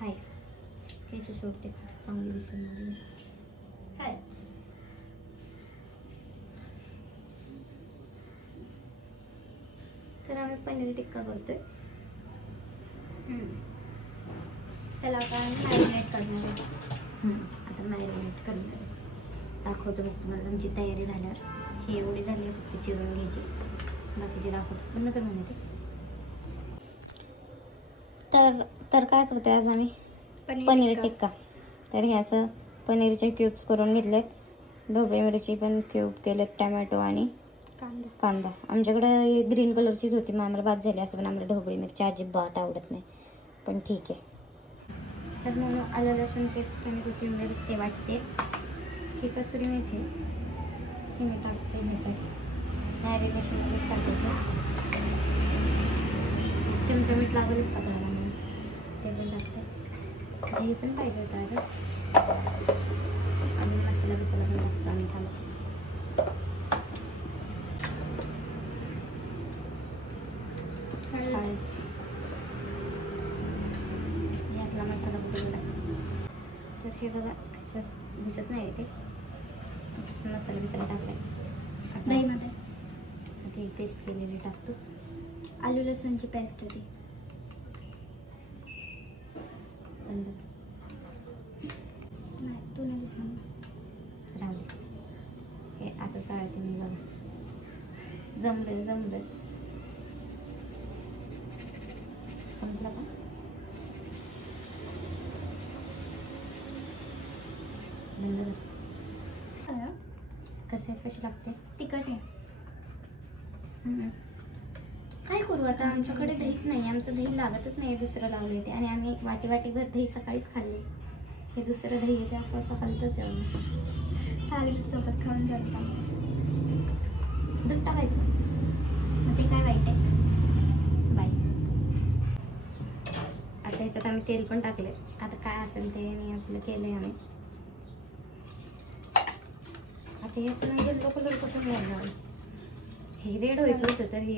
हाय केस सोडते चांगली दिसून आली हाय. तर आम्ही पनीर टिक्का करतोय. त्याला आता मॅरिनेट करणार आहे. आता मॅरिनेट करणार आहे. दाखवतो बघ तुम्हाला आमची तयारी झाल्यावर. ही एवढी झाली फक्त चिरून घ्यायची, बाकीची दाखवतो. बंद कर म्हणते. तर काय करतोय आज आम्ही पनीर टिक्का. तर हे असं पनीरचे क्यूब्स करून घेतलेत. ढोबळी मिरची पण क्यूब केलेत, टमॅटो आणि कांदा. आमच्याकडे ग्रीन कलरचीच होती मग आम्हाला बाद झाली असं, पण आम्हाला ढोबळी मिरची अजिबात आवडत नाही, पण ठीक आहे. तर मग आलं लसूण पेस्ट आणि कोथिंबीर ते वाटते. ही कसुरी मेथी ही मी टाकते ह्याच्यात मॅरिनेशनमध्येच टाकायचं. चमचा मीठ लागेलच सगळ्याला म्हणून ते पण टाकते. दही पण पाहिजे होतं आज. आणि मसाला बिसाला पण टाकतो आम्ही खाली. यातला मसाला कुठे टाकतो. तर हे बघा ह्याच्यात दिसत नाही ते मसाला बिसाला टाकलाय. दहीमध्ये आता ही पेस्ट केलेली टाकतो. आलू लसूणची पेस्ट होती. नाही तू नाही दिसणार. राहू दे. हे असं चालते मी बघा. जमलं संपलं का? बंद. कशी लागते? तिखट आहे. काय करू आता, आमच्याकडे दहीच नाही. आमचं दही लागतच नाही. दुसरं लावले ते आणि आम्ही वाटीभर दही सकाळीच खाल्ले. हे दुसरं दही आहे ते असं हलतच आहे. थालीपीठ सोबत खाऊन जातात आमचं. दूध टाकायचं मग ते काय वाईट आहे. बाय. आता ह्याच्यात आम्ही तेल पण टाकले. आता काय असेल ते आणि आपलं केलंय आम्ही. आता हे पण येल्लो कलर कुठून घ्यायला. हे रेड व्हायचं होतं तर हे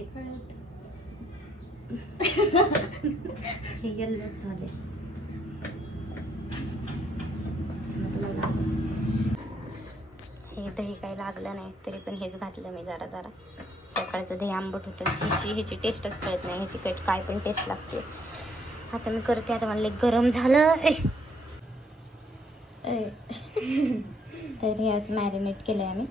हे येल्लोच झाले. हे दही काही लागलं नाही तरी पण हेच घातलं मी जरा. सकाळचं दही आंबट होतं. ह्याची टेस्टच कळत नाही. ह्याची काय पण टेस्ट लागते. आता मी करते. आता मला गरम झालं. तर हे असं मॅरिनेट केलं आहे आम्ही.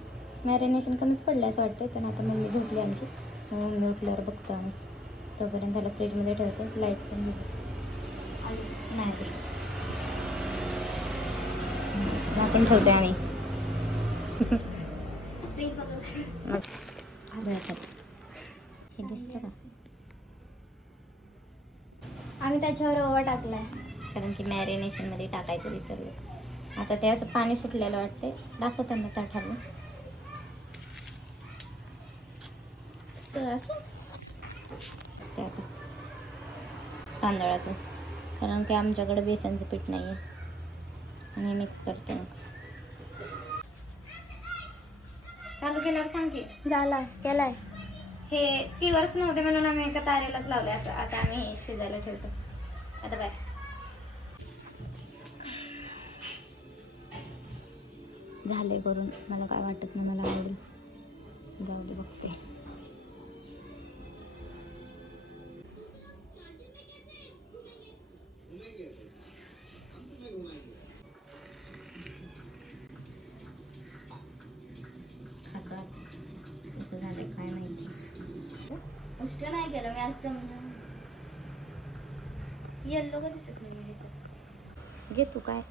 मॅरिनेशन कमीच पडलं असं वाटतं. पण आता मम्मी झोपली आमची. मम्मी उठल्यावर बघतो आम्ही. तोपर्यंत त्याला फ्रीजमध्ये ठेवतो. लाईट पण नाही आपण ठेवतोय आम्ही. मग हे दिसतं का? आम्ही त्याच्यावर रवा टाकलाय कारण की मॅरिनेशनमध्ये टाकायचं विसरलं. आता ते असं पाणी सुटलेलं वाटते. दाखवताना ताटाला असं ते आता तांदळाचं, कारण की आमच्याकडे बेसनचं पीठ नाही आहे. आणि मिक्स करते. मग चालू केल्यावर सांग की. झाला केलाय. हे स्कीवर्स नव्हते म्हणून आम्ही एका तारेलाच लावले. असं आता आम्ही हे शिजायला ठेवतो. आता बाय. झाले करून. मला काय वाटत नाही मला आवडेल. जाऊ दे बघते. कसं झालं काय माहिती. उष्ट नाही केलं मी आज. येल्लो का दिसत नाही ह्याच्यात. घे तू. काय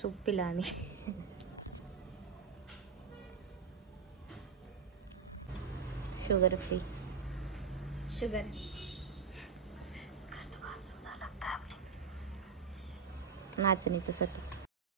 सूप पिला आम्ही. Sugar free. शुगर नाचणीचं सत्व.